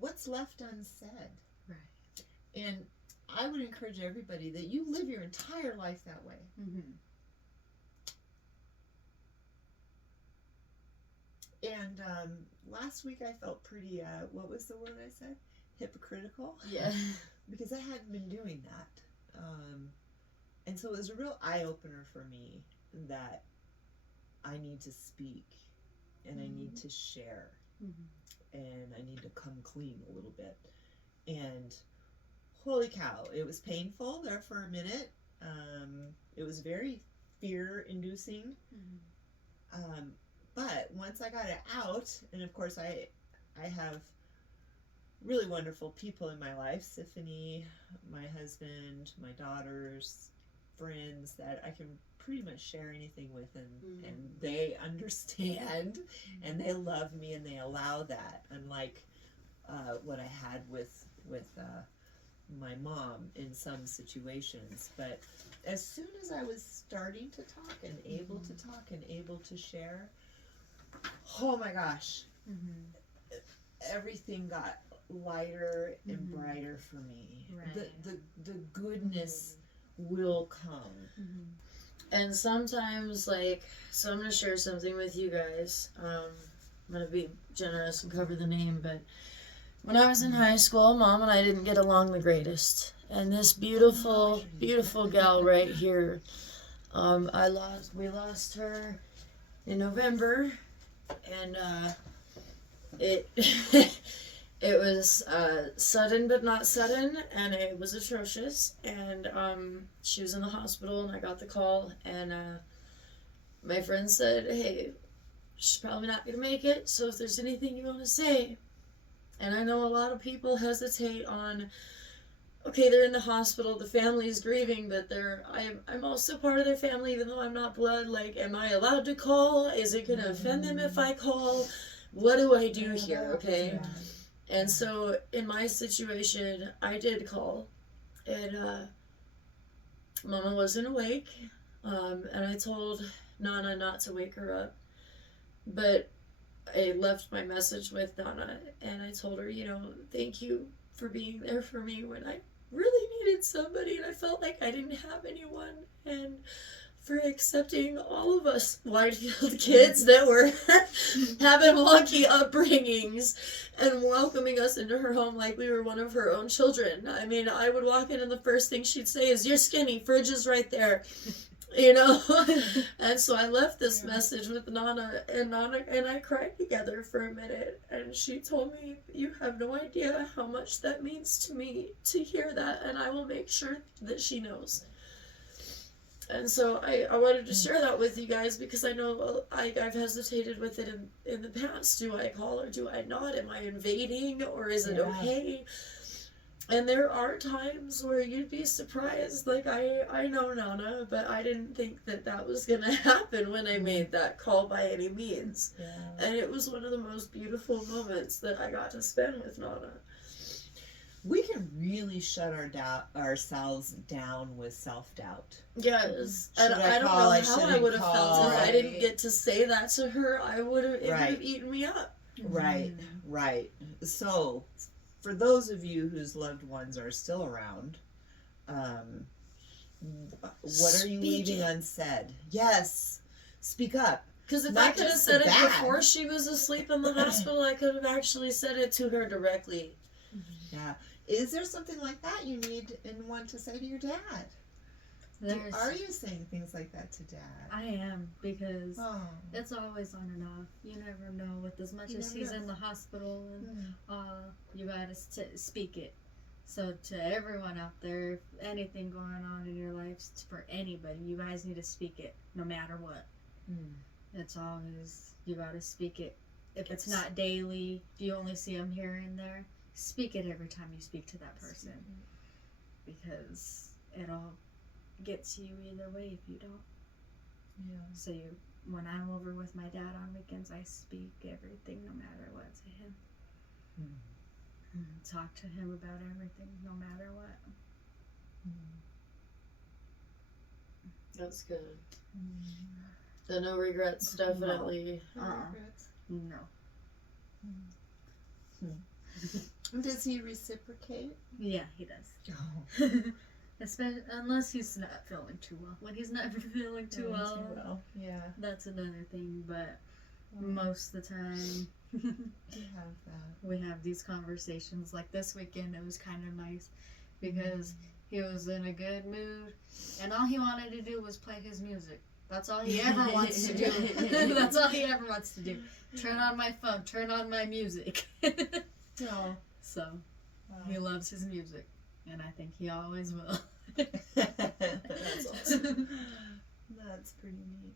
what's left unsaid. Right. And I would encourage everybody that you live your entire life that way. Mm-hmm. And last week I felt pretty, what was the word I said? Hypocritical? Yeah. Because I hadn't been doing that. And so it was a real eye-opener for me that I need to speak and I need to share and I need to come clean a little bit. And holy cow, it was painful there for a minute. It was very fear-inducing. But once I got it out, and of course I have really wonderful people in my life, Siffany, my husband, my daughters, friends that I can pretty much share anything with, and they understand and they love me and they allow that, unlike what I had with my mom in some situations. But as soon as I was starting to talk and able to talk and able to share, oh my gosh, everything got lighter and brighter for me. Right. The goodness will come. And sometimes, like, so I'm going to share something with you guys. I'm going to be generous and cover the name, but when I was in high school, Mom and I didn't get along the greatest. And this beautiful, beautiful gal right here, we lost her in November, and it it was sudden but not sudden, and it was atrocious. And she was in the hospital, and I got the call, and my friend said, "Hey, she's probably not gonna make it, so if there's anything you want to say." And I know a lot of people hesitate on, okay, they're in the hospital, the family's grieving, but I'm also part of their family, even though I'm not blood. Like, am I allowed to call? Is it going to offend them if I call? What do I do here, okay? And so, in my situation, I did call, and Mama wasn't awake, and I told Nana not to wake her up, but I left my message with Nana, and I told her, thank you for being there for me when I really needed somebody and I felt like I didn't have anyone, and for accepting all of us Whitefield kids that were having wonky upbringings and welcoming us into her home like we were one of her own children. I mean, I would walk in and the first thing she'd say is, "You're skinny, fridge is right there." And so I left this message with Nana and I cried together for a minute, and she told me, "You have no idea how much that means to me to hear that, and I will make sure that she knows." And so I wanted to share that with you guys, because I know I've hesitated with it in the past. Do I call or do I not? Am I invading, or is it okay? And there are times where you'd be surprised. Like, I know Nana, but I didn't think that was going to happen when I made that call by any means. Yeah. And it was one of the most beautiful moments that I got to spend with Nana. We can really shut ourselves down with self-doubt. Yes. And I don't know how I would have felt if I didn't get to say that to her. It would have eaten me up. Right. So, for those of you whose loved ones are still around, what are you leaving unsaid? Yes, speak up. Because if I could have said it before she was asleep in the hospital, I could have actually said it to her directly. Yeah. Is there something like that you need and want to say to your dad? Are you saying things like that to Dad? I am, because it's always on and off. You never know. With as much as he's in the hospital, and you gotta speak it. So to everyone out there, if anything going on in your life, for anybody, you guys need to speak it, no matter what. It's always, you gotta speak it. If it's not daily, you only see him here and there, speak it every time you speak to that person, because it'll get to you either way if you don't. Yeah. So when I'm over with my dad on weekends, I speak everything, no matter what, to him. Talk to him about everything, no matter what. That's good. The no regrets, definitely. No regrets? No. Does he reciprocate? Yeah, he does. Oh. Especially unless he's not feeling too well. When he's not feeling too well, yeah, that's another thing. But most of the time, you have that. We have these conversations. Like this weekend, it was kind of nice because he was in a good mood, and all he wanted to do was play his music. That's all he ever wants to do. That's all he ever wants to do. Turn on my phone. Turn on my music. So, he loves his music, and I think he always will. That's awesome. That's pretty neat.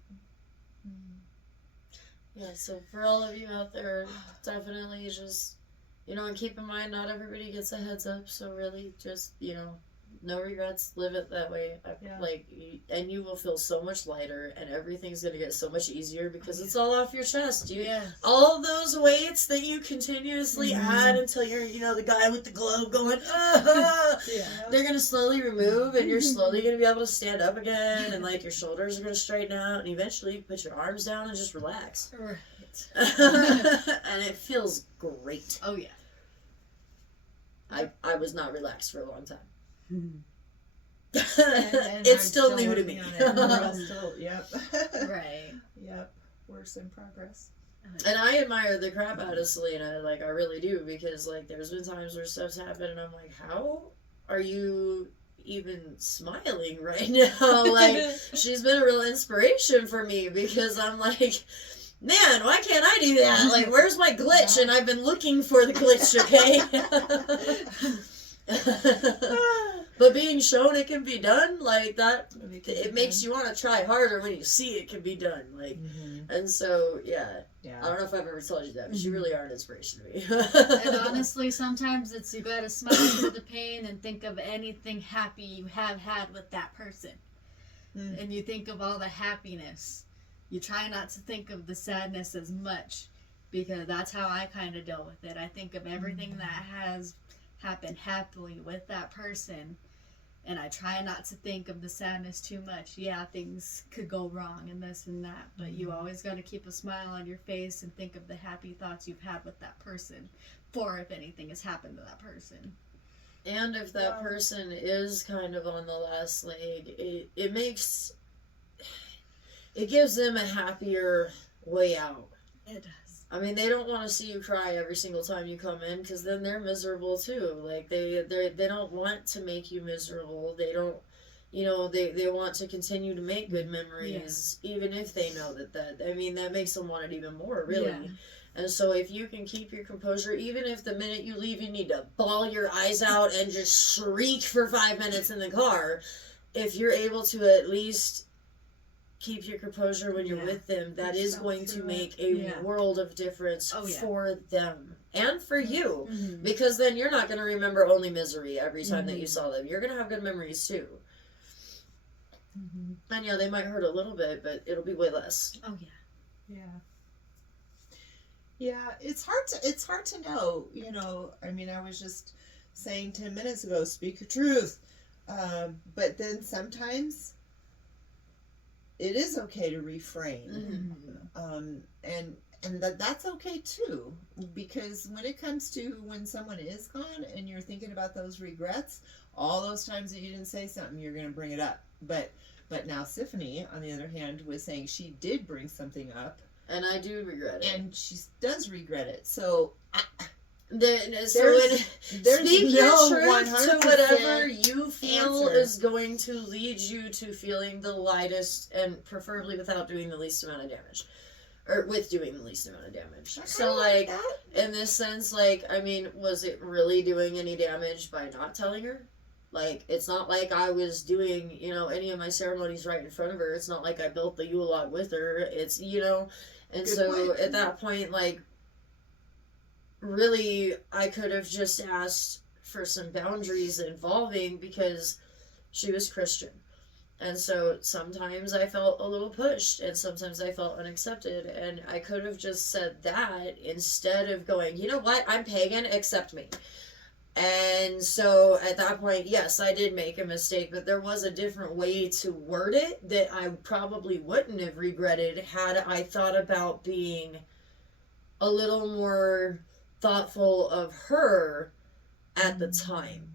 Yeah, so for all of you out there, definitely just, and keep in mind, not everybody gets a heads up, so really just, no regrets, live it that way. And you will feel so much lighter, and everything's going to get so much easier because it's all off your chest. All those weights that you continuously add until you're, the guy with the globe going, they're going to slowly remove, and you're slowly going to be able to stand up again, and your shoulders are going to straighten out, and eventually you put your arms down and just relax. Right. And it feels great. Oh, yeah. I was not relaxed for a long time. And it's still new to me. Yep. Right. Yep. Works in progress. And I admire the crap out of Salena, I really do, because there's been times where stuff's happened and I'm like, how are you even smiling right now? She's been a real inspiration for me because I'm like, man, why can't I do that? Where's my glitch? And I've been looking for the glitch, okay? But being shown it can be done, that, it makes you want to try harder when you see it can be done. And so, yeah. I don't know if I've ever told you that, but you really are an inspiration to me. And honestly, sometimes it's you gotta smile through the pain and think of anything happy you have had with that person. And you think of all the happiness. You try not to think of the sadness as much, because that's how I kind of deal with it. I think of everything that has happened happily with that person, and I try not to think of the sadness too much. Yeah, things could go wrong and this and that, but you always got to keep a smile on your face and think of the happy thoughts you've had with that person, for if anything has happened to that person. And if that person is kind of on the last leg, it gives them a happier way out. It does. I mean, they don't want to see you cry every single time you come in, because then they're miserable too. They don't want to make you miserable. They don't, they want to continue to make good memories, even if they know that makes them want it even more, really. Yeah. And so if you can keep your composure, even if the minute you leave you need to bawl your eyes out and just shriek for 5 minutes in the car, if you're able to at least keep your composure when you're with them, that is going to make a world of difference for them and for you. Because then you're not going to remember only misery every time that you saw them. You're going to have good memories too. And they might hurt a little bit, but it'll be way less. Oh yeah. Yeah, it's hard to know, I mean, I was just saying 10 minutes ago, speak your truth. But then sometimes it is okay to refrain. And that's okay too, because when it comes to when someone is gone and you're thinking about those regrets, all those times that you didn't say something, you're going to bring it up. But now Siffany, on the other hand, was saying she did bring something up. And I do regret it. And she does regret it. So there's speak your truth to whatever you feel is going to lead you to feeling the lightest, and preferably without doing the least amount of damage. Or with doing the least amount of damage. So, in this sense, I mean, was it really doing any damage by not telling her? It's not like I was doing, any of my ceremonies right in front of her. It's not like I built the Yule log with her. It's, and good so point. At that point, really, I could have just asked for some boundaries involving, because she was Christian. And so sometimes I felt a little pushed, and sometimes I felt unaccepted, and I could have just said that instead of going, you know what, I'm pagan, accept me. And so at that point, yes, I did make a mistake, but there was a different way to word it that I probably wouldn't have regretted had I thought about being a little more thoughtful of her at the time.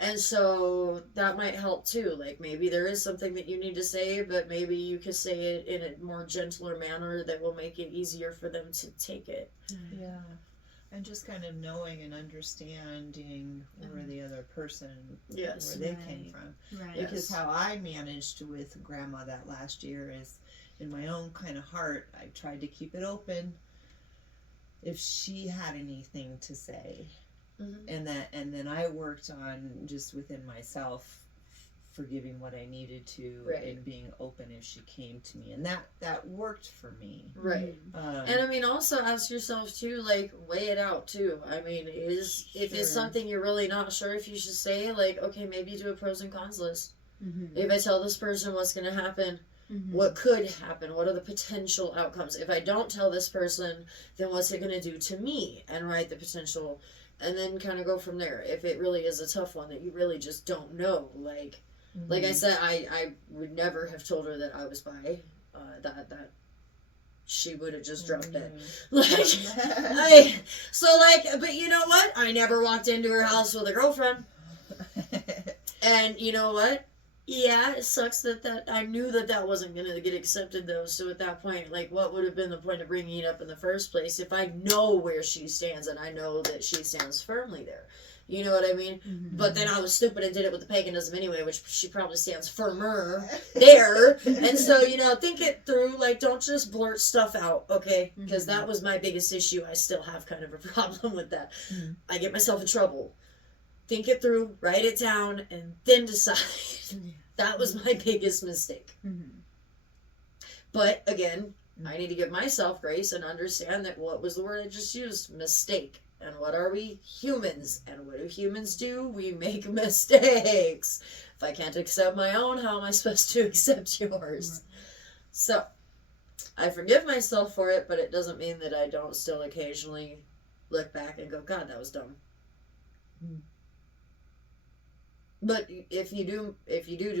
And so that might help too. Like maybe there is something that you need to say, but maybe you could say it in a more gentler manner that will make it easier for them to take it. Yeah. And just kind of knowing and understanding where the other person, where they came from. Right. Because how I managed with Grandma that last year is, in my own kind of heart, I tried to keep it open if she had anything to say. And then I worked on just within myself forgiving what I needed to and being open if she came to me, and that worked for me. Right. And I mean, also ask yourself too, like, weigh it out too. I mean, if it's something you're really not sure if you should say, like, okay, maybe do a pros and cons list. If I tell this person what's going to happen, what could happen? What are the potential outcomes? If I don't tell this person, then what's it going to do to me? And write the potential, and then kind of go from there. If it really is a tough one that you really just don't know, like I said, I would never have told her that I was bi. That she would have just dropped it. But you know what? I never walked into her house with a girlfriend. And you know what? Yeah, it sucks that I knew that wasn't going to get accepted, though. So at that point, like, what would have been the point of bringing it up in the first place if I know where she stands and I know that she stands firmly there? You know what I mean? But then I was stupid and did it with the paganism anyway, which she probably stands firmer there. And so, think it through. Like, don't just blurt stuff out, okay? Because that was my biggest issue. I still have kind of a problem with that. I get myself in trouble. Think it through, write it down, and then decide. That was my biggest mistake. But again, I need to give myself grace and understand that what was the word I just used? Mistake. And what are we? Humans. And what do humans do? We make mistakes. If I can't accept my own, how am I supposed to accept yours? So, I forgive myself for it, but it doesn't mean that I don't still occasionally look back and go, God, that was dumb. But if you do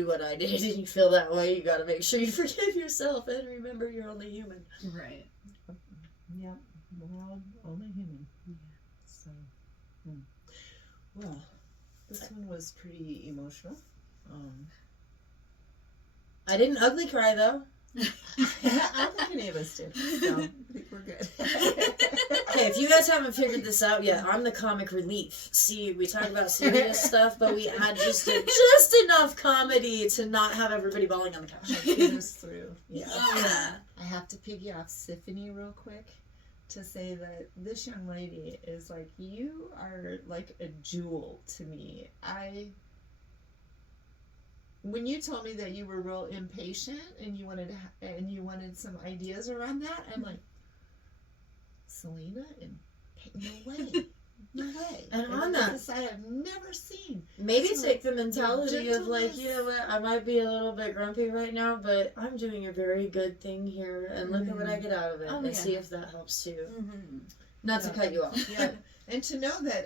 what I did and you feel that way, you got to make sure you forgive yourself and remember you're only human. Right. Yeah, we're all only human. So, well, this one was pretty emotional. I didn't ugly cry though. I don't think any of us did. So I think we're good. Okay, if you guys haven't figured this out yet, I'm the comic relief. See, we talk about serious stuff, but we add just enough comedy to not have everybody bawling on the couch. Get us through. Yeah. I have to piggy off Siffany real quick to say that this young lady is like, you are like a jewel to me. When you told me that you were real impatient and you wanted some ideas around that, I'm like, Salena, and no way. And on that side I've never seen. Maybe take the mentality of like, you know what, I might be a little bit grumpy right now, but I'm doing a very good thing here, and look at what I get out of it, and see if that helps too. Not to cut you off. Yeah. And to know that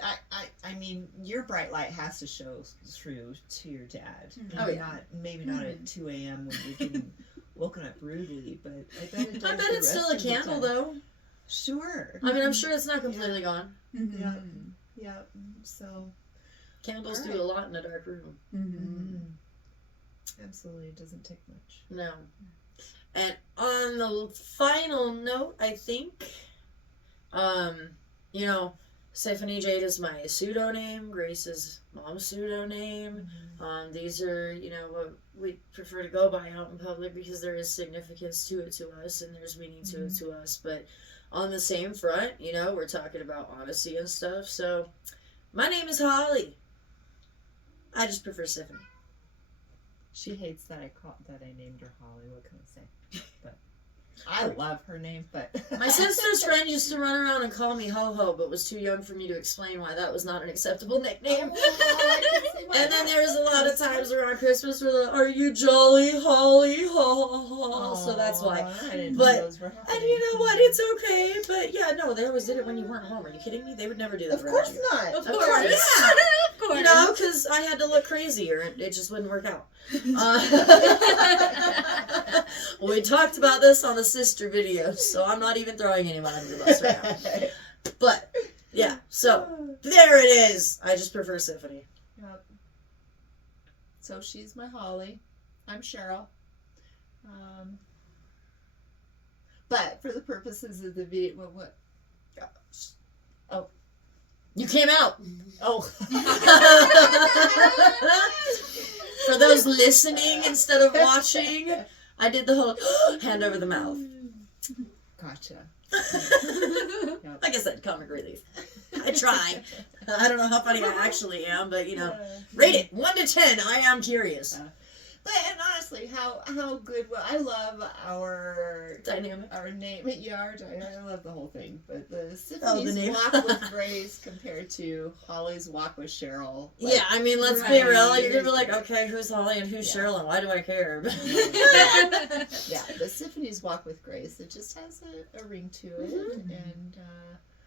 I mean, your bright light has to show through to your dad. Maybe not at 2 a.m. when you're getting woken up rudely, but I bet it does. I bet it's still a candle though. Sure. I mean, I'm sure it's not completely gone. Yeah. So candles do a lot in a dark room. Absolutely, it doesn't take much. No. And on the final note, I think, Siffany Jade is my pseudonym. Grace is mom's pseudonym. These are, what we prefer to go by out in public because there is significance to it to us and there's meaning to it to us. But on the same front, we're talking about honesty and stuff. So my name is Holly. I just prefer Siffany. She hates that I named her Holly. What can I say? But I love her name, but my sister's friend used to run around and call me Ho Ho, but was too young for me to explain why that was not an acceptable nickname. And then there was a lot of times around Christmas where they're, are you jolly Holly? So that's why. And you know what? It's okay. But yeah, no, they always did it when you weren't home. Are you kidding me? They would never do that. Of course not. Of course. Of course. Because I had to look crazier and it just wouldn't work out. We talked about this on the sister video, so I'm not even throwing anyone under the bus right now. But Yeah, so there it is. I just prefer Siffany. Yep. So she's my Holly. I'm Cheryl. But for the purposes of the video, what? Oh. You came out. Oh. For those listening instead of watching, I did the whole hand over the mouth. Gotcha. Yep. Like I said, comic relief. I try. I don't know how funny I actually am, but rate it 1 to 10. I am curious. But and honestly, how good? Well, I love our dynamic, our name. Yeah, I love the whole thing. But the Siffany's walk with Grace compared to Holly's walk with Cheryl. Like, yeah, I mean, let's be real. You're gonna be like, okay, who's Holly and who's Cheryl, and why do I care? Yeah, the Siffany's walk with Grace. It just has a ring to it,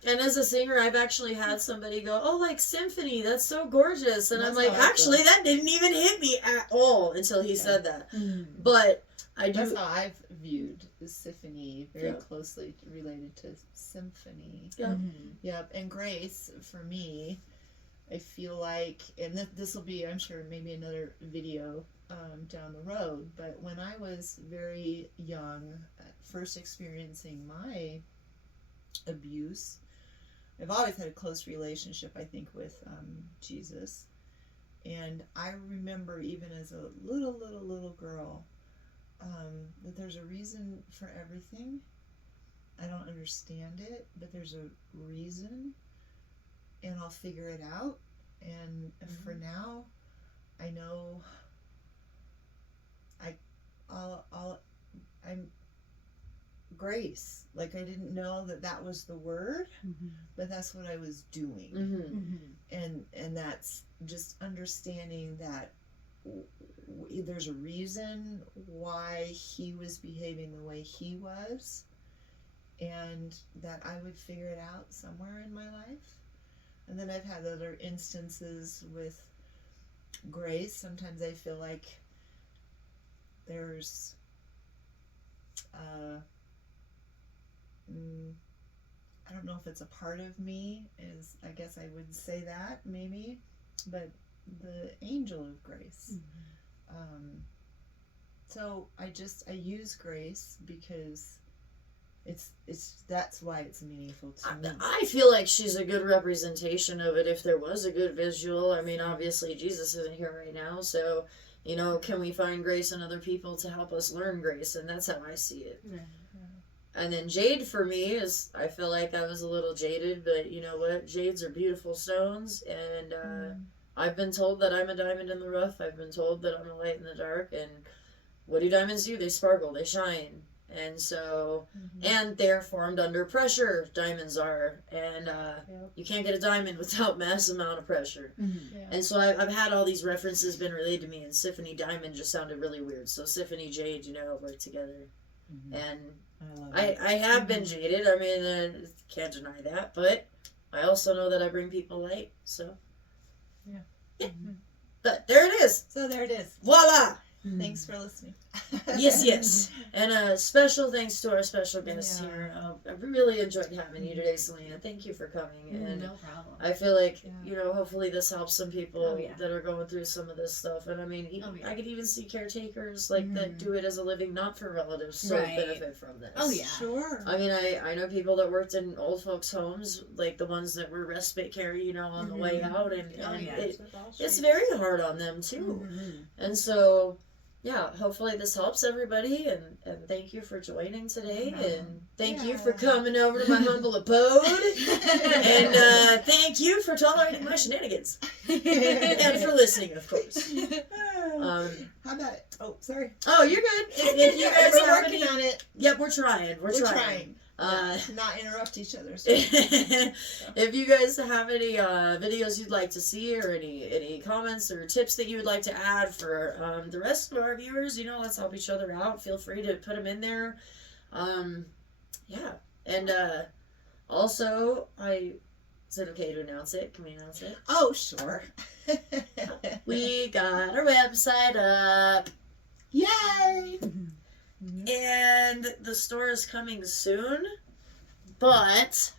And as a singer, I've actually had somebody go, oh, like Symphony, that's so gorgeous. And I'm like, actually, that didn't even hit me at all until he said that. Mm. But I do. That's how I've viewed the Siffany, very closely related to symphony. Yeah. Mm-hmm. Yep. And Grace, for me, I feel like, and this will be, I'm sure, maybe another video down the road, but when I was very young, first experiencing my abuse, I've always had a close relationship, I think, with Jesus. And I remember even as a little girl that there's a reason for everything. I don't understand it, but there's a reason, and I'll figure it out. And for now, I know I'm Grace. Like, I didn't know that was the word, but that's what I was doing. And that's just understanding that there's a reason why he was behaving the way he was, and that I would figure it out somewhere in my life. And then I've had other instances with Grace. Sometimes I feel like there's I don't know if it's a part of me, I guess I would say that, maybe, but the angel of Grace. So I use Grace because that's why it's meaningful to me. I feel like she's a good representation of it if there was a good visual. I mean, obviously Jesus isn't here right now, so can we find grace in other people to help us learn grace? And that's how I see it. Yeah. And then jade for me is, I feel like I was a little jaded, but you know what? Jades are beautiful stones, and I've been told that I'm a diamond in the rough. I've been told that I'm a light in the dark, and what do diamonds do? They sparkle, they shine. And so, and they're formed under pressure, diamonds are. And you can't get a diamond without mass amount of pressure. And so I've had all these references been relayed to me, and Siffany Diamond just sounded really weird. So Siffany Jade, work together. And I have been jaded. I mean, can't deny that. But I also know that I bring people light. So, yeah. But there it is. So there it is. Voila! Thanks for listening. Yes. And a special thanks to our special guest here. I really enjoyed having you today, Salena. Thank you for coming. And no problem. I feel like, hopefully this helps some people that are going through some of this stuff. And I mean, I could even see caretakers that do it as a living, not for relatives, so benefit from this. Oh, yeah. Sure. I mean, I know people that worked in old folks' homes, like the ones that were respite care, on the way out. And, it's very hard on them, too. And so... yeah, hopefully this helps everybody, and thank you for joining today, and thank you for coming over to my humble abode, and thank you for tolerating my shenanigans, and for listening, of course. How about it? Oh, sorry. Oh, you're good. If you guys we're working on it. Yep, we're trying. We're trying. To not interrupt each other. So. If you guys have any videos you'd like to see, or any comments or tips that you would like to add for the rest of our viewers, let's help each other out. Feel free to put them in there. Yeah. And also, is it okay to announce it? Can we announce it? Oh, sure. We got our website up. Yay! And the store is coming soon, but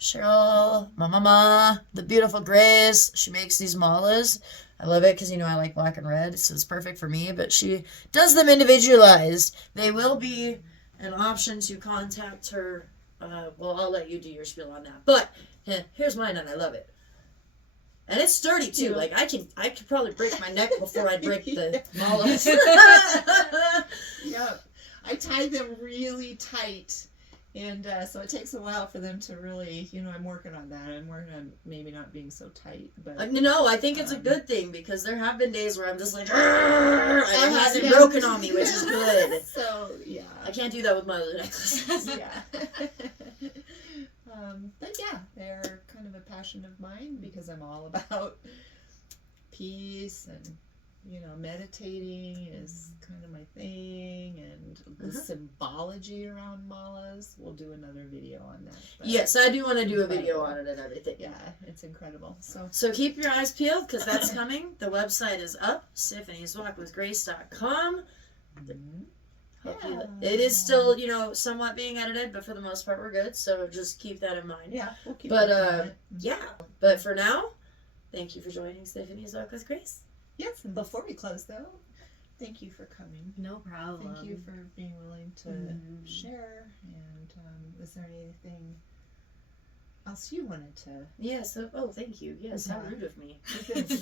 Cheryl, my mama, the beautiful Grace. She makes these malas. I love it because, you know, I like black and red, so it's perfect for me. But she does them individualized. They will be an option to contact her. Well, I'll let you do your spiel on that. But here's mine, and I love it. And it's sturdy too. Yeah. Like I could probably break my neck before I break the malas. Yep. I tie them really tight. And so it takes a while for them to really, you know, I'm working on that. I'm working on maybe not being so tight. But no, I think it's a good thing because there have been days where I'm just like, and it hasn't broken on me, which is good. So, yeah. I can't do that with my other necklaces. Yeah. But yeah, they're kind of a passion of mine because I'm all about peace and, you know, meditating is kind of my thing, and the symbology around malas. We'll do another video on that. Yes, I do want to do a video on it and everything. Yeah, it's incredible. So keep your eyes peeled because that's coming. The website is up, Siffany'sWalkWithGrace.com. Yeah. It is still, you know, somewhat being edited, but for the most part we're good. So just keep that in mind. Yeah, we'll keep yeah. But for now, thank you for joining Siffany's Walk with Grace. Yes, and before we close though, thank you for coming. No problem. Thank you for being willing to share. And is there anything else you wanted to? Yes. Oh, thank you. Yes. How rude of me.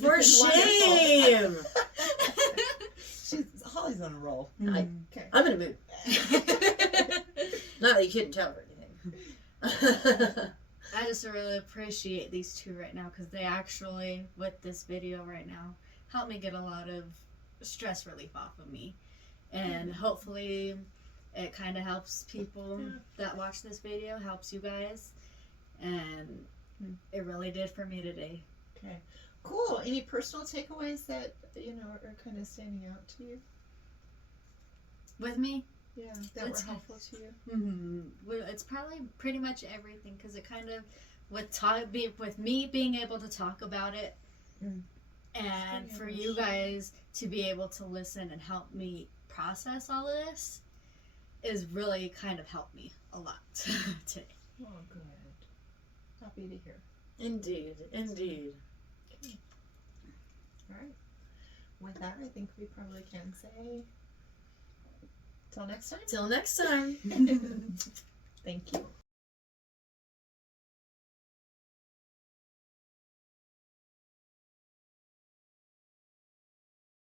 For shame. Holly's on a roll. Okay. I'm in a mood. Not that you couldn't tell or anything. I just really appreciate these two right now because they actually, with this video right now, help me get a lot of stress relief off of me, and hopefully it kind of helps people that watch this video, helps you guys, and it really did for me today. Okay, cool. Any personal takeaways that, you know, are kind of standing out to you with me? Yeah, that were helpful to you. Well, it's probably pretty much everything because it kind of with me being able to talk about it. And for you guys to be able to listen and help me process all of this is really kind of helped me a lot today. Oh, good. Happy to hear. Indeed. Indeed. Okay. All right. With that, I think we probably can say till next time. Till next time. Thank you.